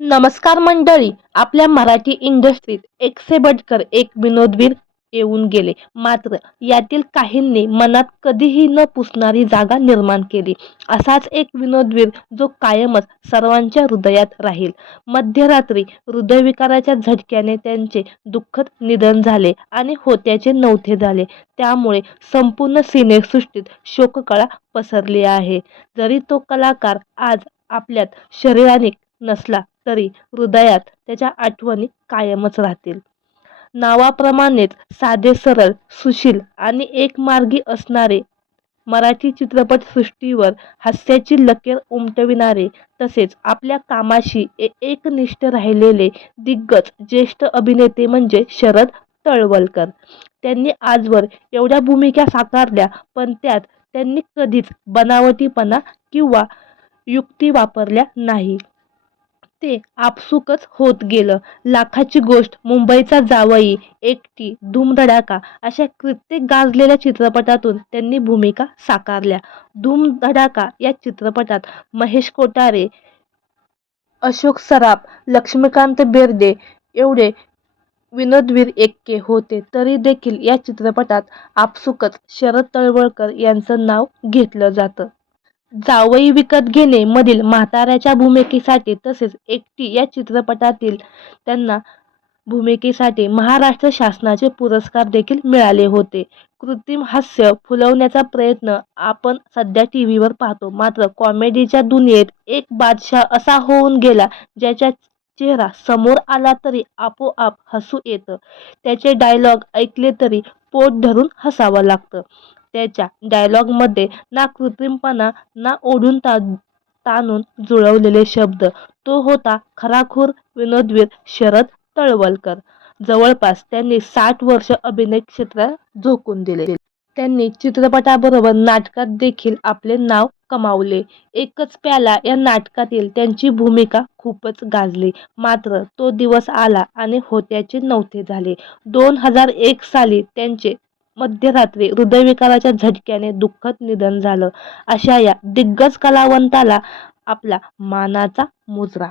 नमस्कार मंडळी. आपल्या मराठी इंडस्ट्रीत एक से बढ़कर एक विनोदवीर येऊन गेले. मात्र यातील काहींनी मनात कधीही न पुसणारी जागा निर्माण केली. असाच एक विनोदवीर जो कायमच सर्वांच्या हृदयात राहील. मध्यरात्री हृदयविकाराच्या झटक्याने त्यांचे दुःखद निधन झाले आणि होत्याचे नवथे झाले. त्यामुळे संपूर्ण सिनेसृष्टीत शोककळा पसरली आहे. जरी तो कलाकार आज आपल्यात शरीराने नसला तरी हृदयात त्याच्या आठवणी कायमच राहतील. नावाप्रमाणेच साधे, सरळ, सुशील आणि एकमार्गी असणारे, मराठी चित्रपटसृष्टीवर हास्याची लकेर उमटविणारे, तसेच आपल्या कामाशी एकनिष्ठ राहिलेले दिग्गज ज्येष्ठ अभिनेते म्हणजे शरद तळवलकर. त्यांनी आजवर एवढ्या भूमिका साकारल्या, पण त्यात त्यांनी कधीच बनावटीपणा किंवा युक्ती वापरल्या नाही. ते आपसुकच होत गेलं. लाखाची गोष्ट, मुंबईचा जावई, एकटी, धूमधडाका अशा कित्येक गाजलेल्या चित्रपटातून त्यांनी भूमिका साकारल्या. धूमधडाका या चित्रपटात महेश कोठारे, अशोक सराफ, लक्ष्मीकांत बेर्डे एवढे विनोदवीर एक्के होते. तरी देखील या चित्रपटात आपसुकच शरद तळवलकर यांचं नाव घेतलं जातं. जावई विकत घेणे मधील म्हाताऱ्याच्या भूमिकेसाठी तसेच एकटी या चित्रपटातील त्यांना भूमिकेसाठी महाराष्ट्र शासनाचे पुरस्कार देखील मिळाले होते. कृत्रिम हास्य फुलवण्याचा प्रयत्न आपण सध्या टीव्हीवर पाहतो. मात्र कॉमेडीच्या दुनियेत एक बादशाह असा होऊन गेला ज्याचा चेहरा समोर आला तरी आपोआप हसू येतं. त्याचे डायलॉग ऐकले तरी पोट धरून हसावं लागतं. त्याच्या डायलॉगमध्ये ना कृत्रिमपणा, ना ओढून ताणून जुळवलेले शब्द. तो होता खराखुर विनोदवीर शरद तळवलकर. जवळपास त्यांनी 60 वर्ष अभिनय क्षेत्रात झोकून दिले. त्यांनी चित्रपटाबरोबर नाटकात देखील आपले नाव कमावले. एकच प्याला या नाटकातील त्यांची भूमिका खूपच गाजली. मात्र तो दिवस आला आणि होत्याचे नवथे झाले. 2001 साली त्यांचे मध्यरात्री हृदयविकाराच्या झटक्याने दुःखद निधन झालं. अशा या दिग्गज कलावंताला आपला मानाचा मुजरा.